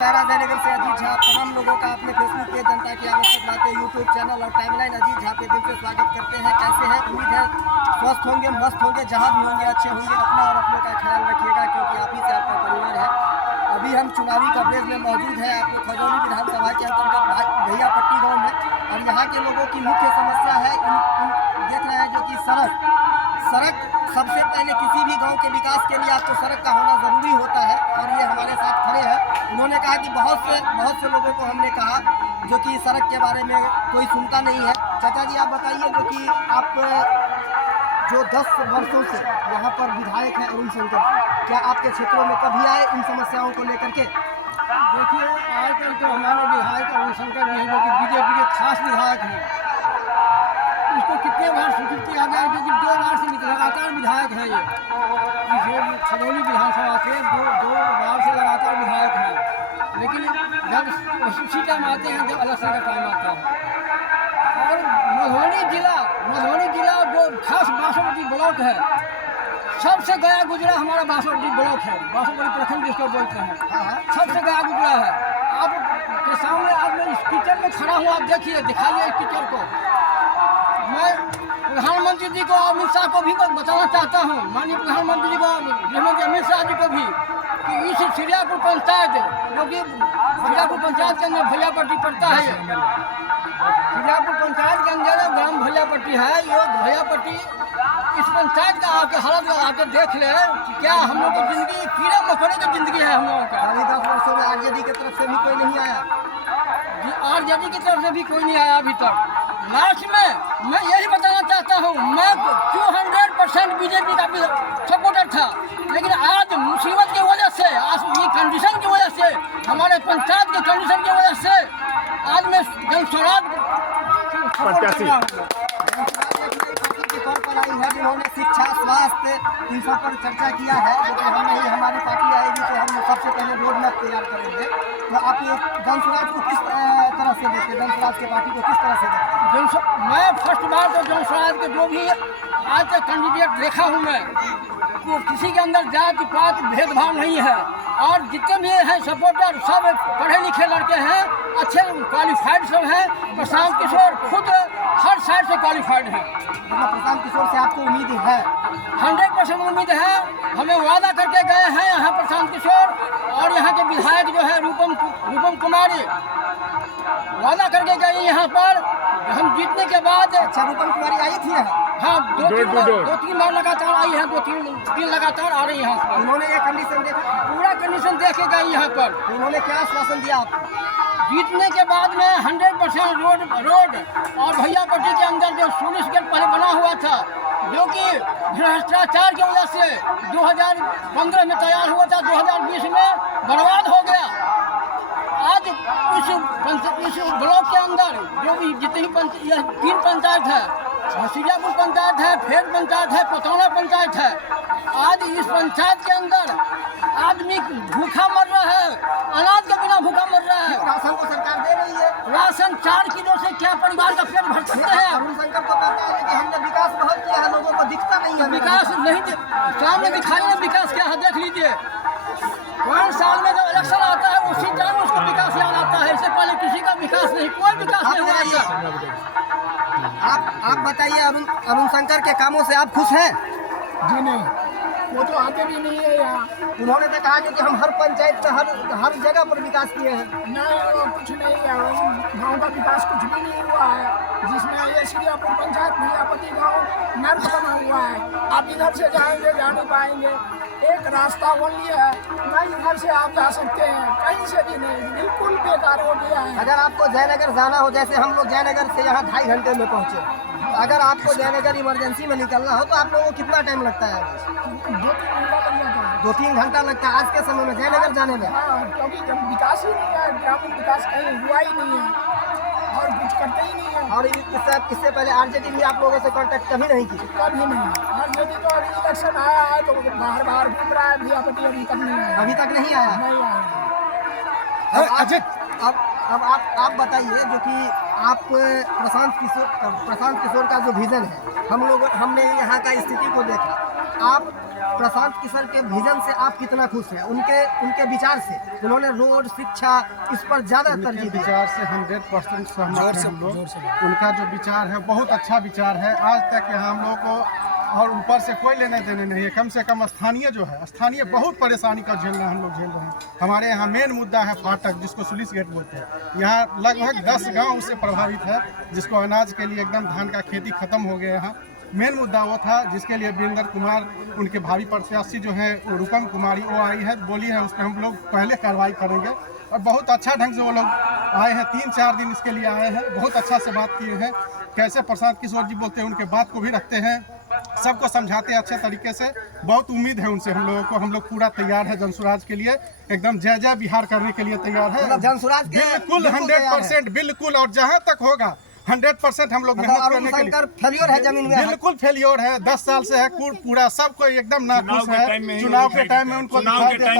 जयनगर से अजीत झा तमाम लोगों का अपने फेसबुक पेज जनता की आवश्यक बातें यूट्यूब चैनल और टाइमलाइन अजीत झा पे दिल से स्वागत करते हैं। कैसे हैं? उम्मीद है स्वस्थ होंगे, मस्त होंगे, जहाँ भी होंगे अच्छे होंगे। अपना और अपनों का ख्याल रखिएगा क्योंकि आप ही से आपका परिवार है। अभी हम चुनावी कवरेज में मौजूद है आपको खजौली विधानसभा के अंतर्गत भैया पट्टी गाँव में, और यहाँ के लोगों की मुख्य समस्या है देख रहे हैं जो कि सड़क सबसे पहले किसी भी गांव के विकास के लिए आपको सड़क का होना ज़रूरी होता है। और ये हमारे साथ खड़े हैं। उन्होंने कहा कि बहुत से लोगों को हमने कहा जो कि सड़क के बारे में कोई सुनता नहीं है। चाचा जी आप बताइए जो कि आप जो 10 वर्षों से यहाँ पर विधायक हैं अरुण शंकर, क्या आपके क्षेत्रों में कभी आए इन समस्याओं को लेकर के? देखिए आजकल तो हमारे विधायक अरुण शंकर नहीं जो कि बीजेपी के खास विधायक हैं, इसको कितने बार सूचित किया गया है क्योंकि 2 बार से लगातार विधायक हैं। ये खजौली विधानसभा से दो बार से लगातार विधायक हैं, लेकिन जब उसी टाइम आते हैं जब इलेक्शन का टाइम आता है। और मधुबनी जिला जो खास बासोपट्टी ब्लॉक है, सबसे गया गुजरा हमारा बासोपट्टी ब्लॉक है। बासोपट्टी प्रखंड जिसको बोलते हैं, सबसे गया गुजरा है। आप के सामने आज मैं इस कीचड़ में खड़ा हूँ, आप देखिए, दिखाइए इस कीचड़ को। मैं प्रधानमंत्री जी को, अमित शाह को भी बताना चाहता हूँ, माननीय प्रधानमंत्री जी को, गृहमंत्री अमित शाह जी को भी, कि इस सिरियापुर पंचायत जो कि सिरियापुर पंचायत के अंदर भैयापट्टी पड़ता है, सिरियापुर पंचायत के अंदर ग्राम भैयापट्टी है। ये भैयापट्टी इस पंचायत का आके हालत लगा के देख ले कि क्या हम लोग की जिंदगी कीड़े मकोड़े की जिंदगी है हम लोगों का। अभी 10 वर्षों में आरजेडी की तरफ से भी कोई नहीं आया जी, आरजेडी की तरफ से भी कोई नहीं आया अभी तक। लास्ट में मैं यही बताना चाहता हूँ, मैं 200% बीजेपी का सपोर्टर था, लेकिन आज मुसीबत की वजह से, आज ये कंडीशन की वजह से, हमारे पंचायत की कंडीशन की वजह से आज मैं जनस्वराज के तौर पर आई है, जिन्होंने शिक्षा, स्वास्थ्य इन सब पर चर्चा किया है। क्योंकि हम नहीं, हमारी पार्टी आएगी तो हम सबसे पहले रोड मैप तैयार करेंगे। तो आप ये जनस्वराज को किस तरह से देखते हैं, जनस्वराज की पार्टी को किस तरह से देखते हैं? मैं फर्स्ट बार तो जनस्वराज के जो भी आज तक कैंडिडेट देखा हूँ मैं, तो किसी के अंदर जाति पात भेदभाव नहीं है, और जितने भी हैं सपोर्टर सब पढ़े लिखे लड़के हैं, अच्छे क्वालिफाइड सब हैं। प्रशांत किशोर खुद हर साइड से क्वालिफाइड हैं। मतलब प्रशांत किशोर से आपको उम्मीद है? 100% उम्मीद है। हमें वादा करके गए हैं यहाँ प्रशांत किशोर, और यहाँ के विधायक जो है रूपम कुमारी वादा करके गए यहाँ पर हम जीतने के बाद। अच्छा, रूपम कुमारी आई थी यहाँ? हाँ, 2-3 बार लगातार आई है, 2-3 दिन लगातार आ रही है यहाँ पर। उन्होंने ये कंडीशन देखा, पूरा कंडीशन देखे गई यहाँ पर। उन्होंने क्या आश्वासन दिया आपको? जीतने के बाद में 100% रोड और भैयापट्टी के अंदर जो सुलिस गेट पहले बना हुआ था, जो कि भ्रष्टाचार की वजह से 2015 में तैयार हुआ था, 2020 में बर्बाद हो गया। आज इस ब्लॉक के अंदर जो भी जितनी 3 पंचायत है, सिरियापुर पंचायत है, फेर पंचायत है, पतौना पंचायत है, आज इस पंचायत के अंदर आदमी भूखा मर रहा है, अनाज के बिना भूखा मर रहा है। राशन को सरकार दे रही है, राशन 4 किलो से क्या परिवार का पेट भर सकते हैं? अरुण शंकर को कहता है कि हमने विकास बहुत किया है, लोगों को दिखता नहीं है। विकास नहीं, सामने दिखाई विकास क्या है, देख लीजिए। 5 साल में जब इलेक्शन आता है उसी टाइम उसको विकास याद आता है, इससे पहले किसी का विकास नहीं, कोई विकास नहीं हुआ। आप बताइए, अरुण शंकर के कामों से आप खुश हैं? जी नहीं, वो तो आते भी नहीं है यहाँ। उन्होंने तो कहा कि हम हर पंचायत में हर जगह पर विकास किए हैं। नहीं, वो कुछ नहीं है, गाँव का विकास कुछ भी नहीं हुआ है। जिसमें ये सिरियापुर पंचायत भैयापट्टी गाँव नर्क बना हुआ है। आप इधर से जाएंगे जा नहीं पाएंगे, एक रास्ता ओनली है, ना इधर से आप जा सकते हैं, कहीं से भी नहीं, बिल्कुल बेकार हो गया है। अगर आपको जयनगर जाना हो, जैसे हम लोग जयनगर से यहाँ 2.5 घंटे में पहुँचे, तो अगर आपको जयनगर इमरजेंसी में निकलना हो तो आप लोगों को कितना टाइम लगता है? 2-3 घंटा लगता है आज के समय में जयनगर जाने में। हाँ, क्योंकि जब विकास ही नहीं है, ग्रामीण विकास कहीं हुआ ही नहीं है और कुछ करते ही नहीं है। और इससे पहले आरजेडी भी आप लोगों से कांटेक्ट कभी नहीं की? कभी नहीं। आरजेडी तो अभी इलेक्शन आया है तो बाहर घूम रहा है, भैयापट्टी अभी तक नहीं आया। अभी तक नहीं आया? नहीं आया। अब आप बताइए जो कि आप प्रशांत किशोर का जो विजन है, हमने यहाँ का स्थिति को देखा, आप प्रशांत किशोर के विजन से आप कितना खुश हैं, उनके विचार से? उन्होंने रोड, शिक्षा, इस पर ज्यादा तरजीह दी। विचार से 100% सहमत हैं हम लोग। उनका जो विचार है बहुत अच्छा विचार है। आज तक यहाँ हम लोगों को और ऊपर से कोई लेने देने नहीं है। कम से कम स्थानीय जो है, स्थानीय बहुत परेशानी का झेलना हम लोग झेल रहे हैं। हमारे यहाँ मेन मुद्दा है फाटक, जिसको सुलिस गेट बोलते हैं। यहाँ लगभग 10 गांव उससे प्रभावित है, जिसको अनाज के लिए एकदम धान का खेती खत्म हो गया यहाँ। मेन मुद्दा वो था जिसके लिए वीरेंद्र कुमार, उनके भावी प्रत्याशी जो है रूपम कुमारी, वो आई है, बोली है उस पर हम लोग पहले कार्रवाई करेंगे। और बहुत अच्छा ढंग से वो लोग आए हैं, 3-4 दिन इसके लिए आए हैं, बहुत अच्छा से बात किए हैं। कैसे प्रशांत किशोर जी बोलते हैं उनके बात को भी रखते हैं, सबको समझाते हैं अच्छे तरीके से। बहुत उम्मीद है उनसे हम लोगों को। हम लोग पूरा तैयार है जनसुराज के लिए, एकदम जय जय बिहार करने के लिए तैयार है। जनसुराज बिल्कुल 100% बिल्कुल। और जहाँ तक होगा 100% हम लोग मेहनत करने के लिए। फेलियर है जमीन में, बिल्कुल फेलियर है। 10 साल से है पूरा सबको एकदम नाखुश है। चुनाव के टाइम में उनको दिखाई देता है,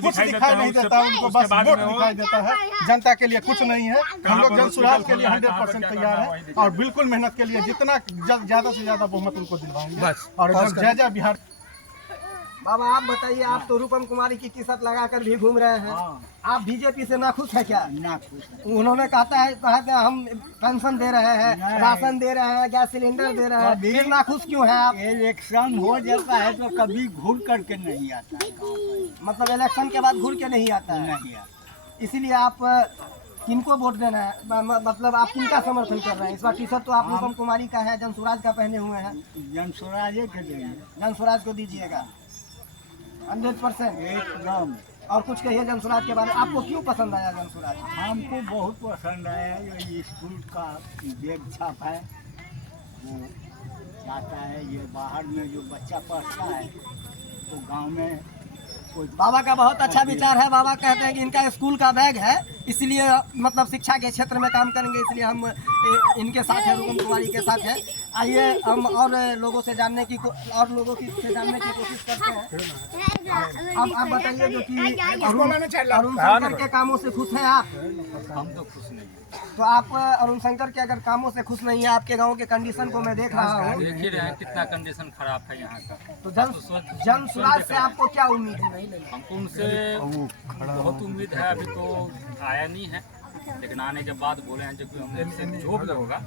कुछ दिखाई नहीं देता उनको, बस वोट दिखाई देता है। जनता के लिए कुछ नहीं है। हम लोग जनसुराज के लिए 100% तैयार है और बिल्कुल मेहनत के लिए जितना ज्यादा से ज्यादा बहुमत उनको दिलवाएंगे और एकदम जय जय बिहार। बाबा आप बताइए, आप तो रूपम कुमारी की टी-शर्ट लगाकर भी घूम रहे हैं, आप बीजेपी से नाखुश है क्या? नाखुश उन्होंने कहा है हम पेंशन दे रहे हैं, राशन दे रहे हैं, गैस सिलेंडर दे रहे हैं, फिर नाखुश क्यों है आप? इलेक्शन हो जाता है तो कभी घूर करके नहीं आता है। मतलब इलेक्शन के बाद घूर के नहीं आता है, नहीं आता। इसीलिए आप किनको वोट देना है? मतलब आप किनका समर्थन कर रहे हैं? इस बार टी-शर्ट तो आप रूपम कुमारी का है, जनसुराज का पहने हुए हैं। जनसुराज के देंगे, जनसुराज को दीजिएगा 100%। एकदम। और कुछ कहिए जनसुराज के बारे में, आपको क्यों पसंद आया जनसुराज? हमको बहुत पसंद आया। ये स्कूल का बैग छाप है, वो जाता है। ये बाहर में जो बच्चा पढ़ता है तो गांव में कोई। बाबा का बहुत अच्छा विचार है। बाबा कहते हैं कि इनका स्कूल का बैग है, इसलिए मतलब शिक्षा के क्षेत्र में काम करेंगे, इसलिए हम इनके साथ हैं, रूपम कुमारी के साथ हैं। आइए हम और लोगों से जानने की कोशिश करते हैं। अब आप बताइए जो कि अरुण शंकर के कामों से खुश हैं आप? हम तो खुश नहीं। तो आप अरुण शंकर के अगर कामों से खुश नहीं है, आपके गांव के कंडीशन को मैं देख रहा हूँ, देख ही रहे हैं कितना कंडीशन खराब है यहाँ का। तो जनसुराज से आपको क्या उम्मीद है? हमको उनसे बहुत उम्मीद है। अभी तो आया नहीं है, लेकिन आने के बाद बोले हैं जो कि हमसे जो भी होगा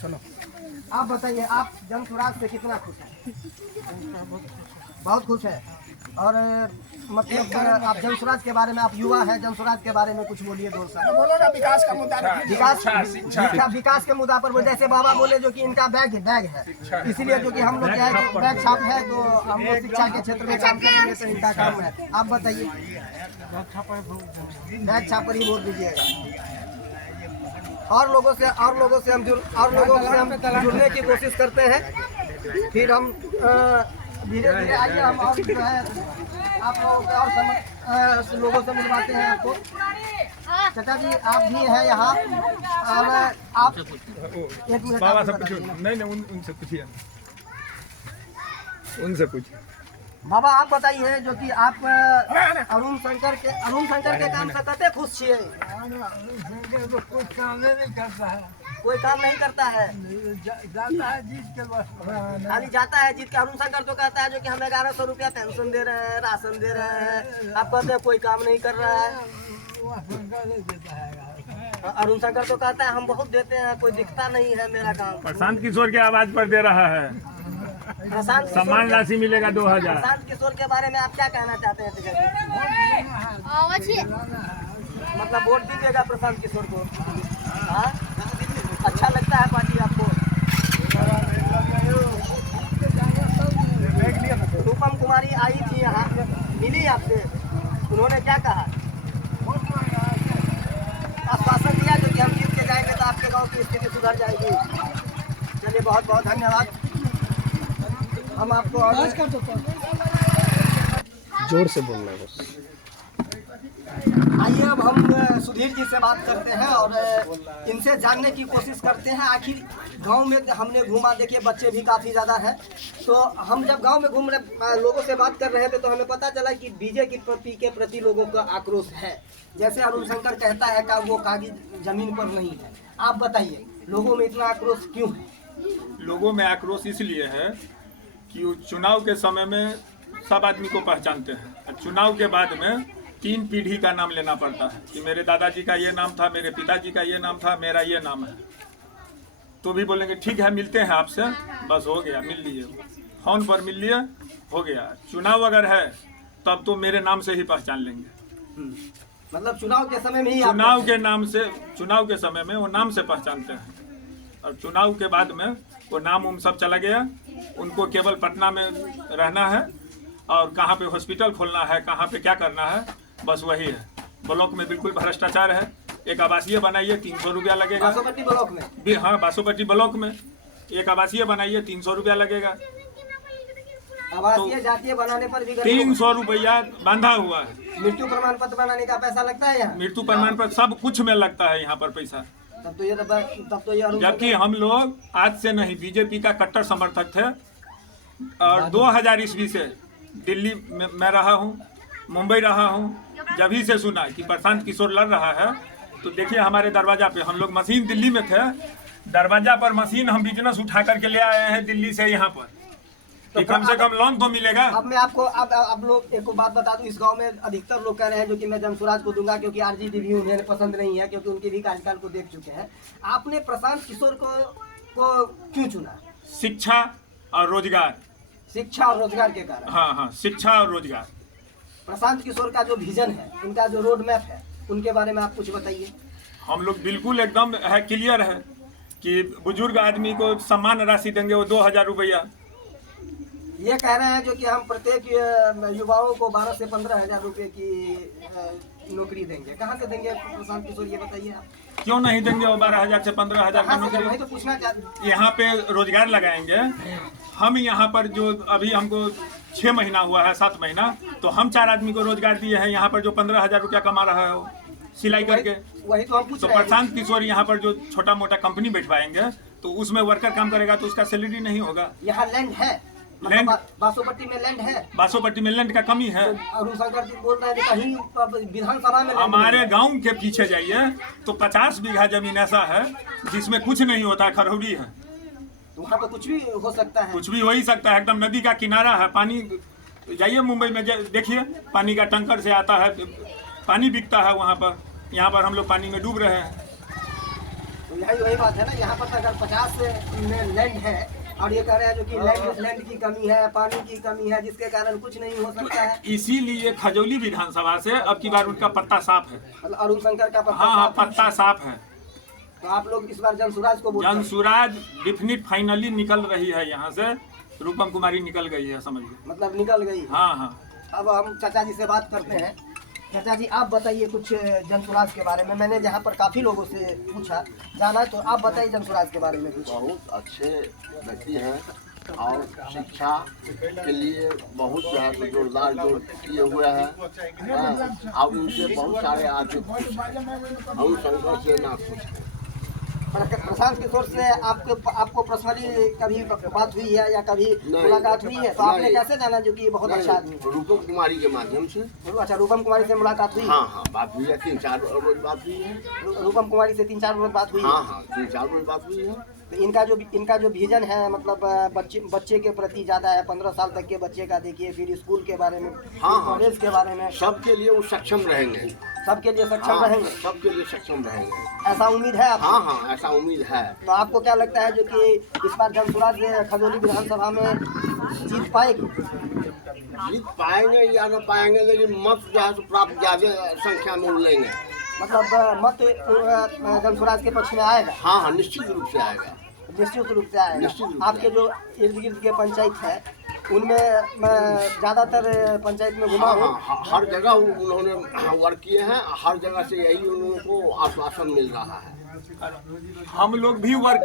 सुनो, आप बताइए, आप जनसुराज से कितना खुश हैं? बहुत खुश है। और मतलब आप जनसुराज के बारे में, आप युवा हैं, जनसुराज के बारे में कुछ बोलिए 2 शब्द। बोलो ना विकास का मुद्दा। विकास के मुद्दा पर जैसे बाबा बोले जो कि इनका बैग है, इसीलिए जो कि हम लोग क्या है कि बैग छाप है, तो हम लोग शिक्षा के क्षेत्र में काम करेंगे तो इनका काम है। आप बताइए, बैग छाप पर ही वोट दीजिएगा। और लोगों से हम जुड़ने की कोशिश करते हैं, फिर हम धीरे धीरे आइए हम और जो है आप लोगों के और लोगों से मिलवाते हैं आपको। चाचा जी आप भी हैं यहाँ, और आप 1 मिनट बाबा से पूछो। नहीं उनसे पूछिए, उनसे पूछिए। बाबा आप बताइए जो कि आप अरुण शंकर के काम से कते खुश छिए? कोई काम नहीं करता है, कोई काम नहीं करता है, जाता है जीत के बस। खाली जाता है जीत के। अरुण शंकर तो कहता है जो कि हम 1100 रुपया पेंशन दे रहे हैं, राशन दे रहे हैं, आप कहते हैं कोई काम नहीं कर रहा है। अरुण शंकर तो कहता है हम बहुत देते हैं, कोई दिखता नहीं है मेरा काम। प्रशांत किशोर के आवाज पर दे रहा है, सम्मान राशि मिलेगा 2000। प्रशांत किशोर के बारे में आप क्या कहना चाहते हैं? मतलब वोट दीजिएगा प्रशांत किशोर को? हाँ, अच्छा लगता है पार्टी आपको? रूपम कुमारी आई थी यहाँ, मिली आपसे, उन्होंने क्या कहा? आश्वासन दिया जो कि हम जीत के जाएंगे तो आपके गांव की स्थिति सुधर जाएगी। चलिए बहुत बहुत धन्यवाद। हम आपको जोर से बोलना है बस। आइए अब हम सुधीर जी से बात करते हैं और इनसे जानने की कोशिश करते हैं। आखिर गांव में हमने घूमा, देखिए बच्चे भी काफ़ी ज़्यादा हैं, तो हम जब गांव में घूम रहे लोगों से बात कर रहे थे तो हमें पता चला कि बीजेपी के प्रति लोगों का आक्रोश है। जैसे अरुण शंकर कहता है कि वो कागज जमीन पर नहीं है। आप बताइए लोगों में इतना आक्रोश क्यों है? लोगों में आक्रोश इसलिए है कि चुनाव के समय में सब आदमी को पहचानते हैं। चुनाव के बाद में 3 पीढ़ी का नाम लेना पड़ता है कि मेरे दादाजी का ये नाम था, मेरे पिताजी का ये नाम था, मेरा ये नाम है। तो भी बोलेंगे ठीक है मिलते हैं आपसे, बस हो गया, मिल लिए, फोन पर मिल लिए, हो गया। चुनाव अगर है तब तो मेरे नाम से ही पहचान लेंगे। मतलब चुनाव के समय में ही चुनाव के समय में वो नाम से पहचानते हैं। और चुनाव के बाद में वो नाम सब चला गया, उनको केवल पटना में रहना है और कहाँ पे हॉस्पिटल खोलना है, कहाँ पे क्या करना है, बस वही है। ब्लॉक में बिल्कुल भ्रष्टाचार है। एक आवासीय बनाइए 300 रुपया लगेगा। बासोपट्टी ब्लॉक में? हाँ, बासोपट्टी ब्लॉक में एक आवासीय बनाइए 300 रुपया लगेगा। आवासीय जातीय बनाने पर भी 300 रुपया बांधा हुआ है। मृत्यु प्रमाण पत्र बनाने का पैसा लगता है यहाँ? मृत्यु प्रमाण पत्र सब कुछ में लगता है यहाँ पर पैसा। तब तो ये जबकि हम लोग आज से नहीं, बीजेपी का कट्टर समर्थक थे और 2000 ईस्वी से दिल्ली में मैं रहा हूँ, मुंबई रहा हूँ। जब ही से सुना कि प्रशांत किशोर लड़ रहा है तो देखिए हमारे दरवाजा पे, हम लोग मशीन दिल्ली में थे, दरवाजा पर मशीन हम बिजनेस उठा करके ले आए हैं दिल्ली से यहाँ पर, कि कम से कम लोन तो मिलेगा। अब मैं आपको अब लोग एक बात बता दूं, इस गांव में अधिकतर लोग कह रहे हैं जो कि मैं जनसुराज को दूंगा क्योंकि आरजेडी भी उन्हें पसंद नहीं है, क्योंकि उनके भी कार्यकाल को देख चुके हैं। आपने प्रशांत किशोर को क्यों चुना? शिक्षा और रोजगार। शिक्षा और रोजगार के कारण? हाँ, शिक्षा और रोजगार। प्रशांत किशोर का जो विजन है, इनका जो रोड मैप है, उनके बारे में आप कुछ बताइए। हम लोग बिल्कुल एकदम है क्लियर है कि बुजुर्ग आदमी को सम्मान राशि देंगे, वो 2000 रुपया। ये कह रहे हैं जो कि हम प्रत्येक युवाओं को 12 से 15 हजार रुपये की नौकरी देंगे। कहाँ से देंगे प्रशांत किशोर, ये बताइए आप। क्यों नहीं देंगे वो 12,000 से 15,000 की नौकरी? वही तो पूछना चाहते। यहाँ पे रोजगार लगाएंगे हम। यहाँ पर जो अभी हमको 6 महीना हुआ है, 7 महीना, तो हम 4 आदमी को रोजगार दिए हैं यहाँ पर, जो 15,000 रुपया कमा रहा है वो सिलाई करके। वही तो हम पूछ तो रहे हैं। प्रशांत किशोर यहाँ पर जो छोटा मोटा कंपनी बैठवाएंगे तो उसमें वर्कर काम करेगा तो उसका सैलरी नहीं होगा। यहाँ लैंड है, लैंड बासोपट्टी में लैंड है। बासोपट्टी में लैंड का कमी है। अरुण शंकर जी बोल रहे हैं कि कहीं विधानसभा में हमारे गांव के पीछे जाइए तो 50 बीघा जमीन ऐसा है जिसमें कुछ नहीं होता, खरौड़ी है। वहाँ तो कुछ भी हो सकता है। कुछ भी हो ही सकता है, एकदम नदी का किनारा है। पानी जाइए मुंबई में देखिए, पानी का टंकर से आता है, पानी बिकता है वहाँ पर। यहाँ पर हम लोग पानी में डूब रहे हैं। तो यही वही बात है ना, यहाँ पर अगर 50 में लैंड है और ये कह रहे हैं जो कि लैंड की कमी है, पानी की कमी है, जिसके कारण कुछ नहीं हो सकता है। इसीलिए खजौली विधानसभा से अब की बार उनका पत्ता साफ है। मतलब अरुण शंकर का पत्ता? हाँ, पत्ता साफ है। तो आप लोग इस बार जनसुराज को जनसुराज डिफिनिट फाइनली निकल रही है यहाँ से। रूपम कुमारी निकल गई है, समझिए। मतलब निकल गई? हाँ। अब हम चाचा जी से बात करते हैं। चाचा जी आप बताइए कुछ जनसुराज के बारे में। मैंने जहाँ पर काफ़ी लोगों से पूछा जाना, तो आप बताइए जनसुराज के बारे में कुछ। बहुत अच्छे व्यक्ति हैं और शिक्षा के लिए बहुत जो है जोरदार जोर किए हुए हैं और उनसे बहुत सारे आदमी खुश हैं। हम शंकर से ना खुश हैं। प्रशांत किशोर से आपको पर्सनली कभी बात हुई है या कभी मुलाकात हुई है? तो आपने कैसे जाना जो कि बहुत अच्छा आदमी? रूपम कुमारी के माध्यम से। अच्छा, रूपम कुमारी से मुलाकात हुई? हाँ, बात हुई है। 3-4 रोज बात हुई है। रूपम कुमारी से 3-4 रोज बात हुई? हाँ, 3-4 रोज बात हुई है। तो इनका जो विजन है, मतलब बच्चे के प्रति ज़्यादा है। 15 साल तक के बच्चे का देखिए, फिर स्कूल के बारे में, कॉलेज के बारे में, सबके लिए वो सक्षम रहेंगे। सबके लिए सक्षम रहेंगे? सबके लिए सक्षम रहेंगे। ऐसा उम्मीद है आपको? हाँ, ऐसा उम्मीद है। तो आपको क्या लगता है जो कि इस बार जनसुराज खजौली विधानसभा में जीत पाएगी? जीत पाएंगे या न पाएंगे, लेकिन मत जो है प्राप्त ज़्यादा संख्या में लेंगे। मतलब मत जनसुराज के पक्ष में आएगा? हाँ, निश्चित रूप से आएगा। निश्चित रूप से आएगा। आपके जो इर्द गिर्द के पंचायत है उनमें मैं ज़्यादातर पंचायत में घुमा हूँ। हाँ, हर जगह उन्होंने वर्क किए हैं। हर जगह से यही उनको आश्वासन मिल रहा है। हम लोग भी वर्क